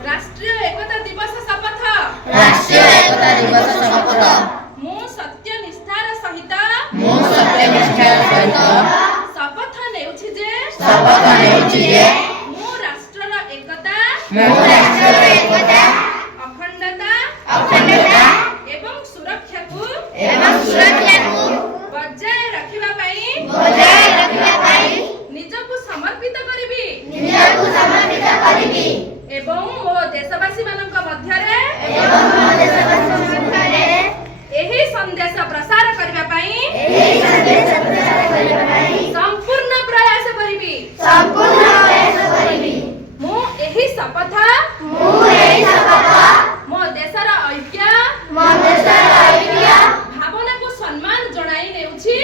राष्ट्रीय एकता दिवस शपथ मु सत्यनिष्ठार सहित शपथ नेउछि जे मु राष्ट्रर एकता अखंडता एवं सुरक्षा को बजाय रखिबा पई निजको समर्पित करिबी एवं मो देशवासी मानक मध्यरे एही संदेश प्रसार करिबा पई संपूर्ण प्रयास करिबी मु एही शपथ मो देशर ऐक्य भावना को सम्मान जणाई नेउछि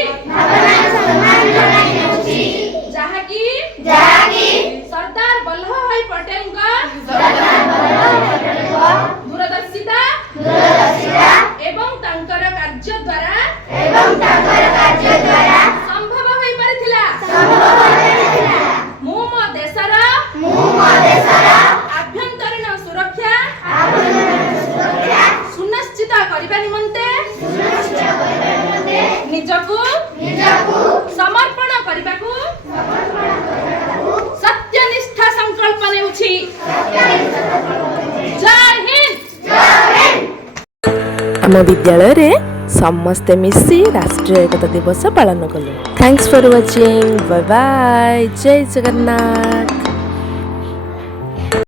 जहाकी सरदार वल्लभ भाई पटेल दूरदर्शिता एवं तांकर कार्य द्वारा संभव होई परिथिला मु मो देशर आभ्यंतरीण सुरक्षा सुनिश्चित करिबा निमंते निजको समर्पण करिबाकू सत्यनिष्ठा संकल्प नेउछि। जय हिंद। आम विद्यालय रे समस्ते मिसी राष्ट्रीय एकता दिवस पालन कलु। Thanks for watching. Bye bye. जय जगन्नाथ।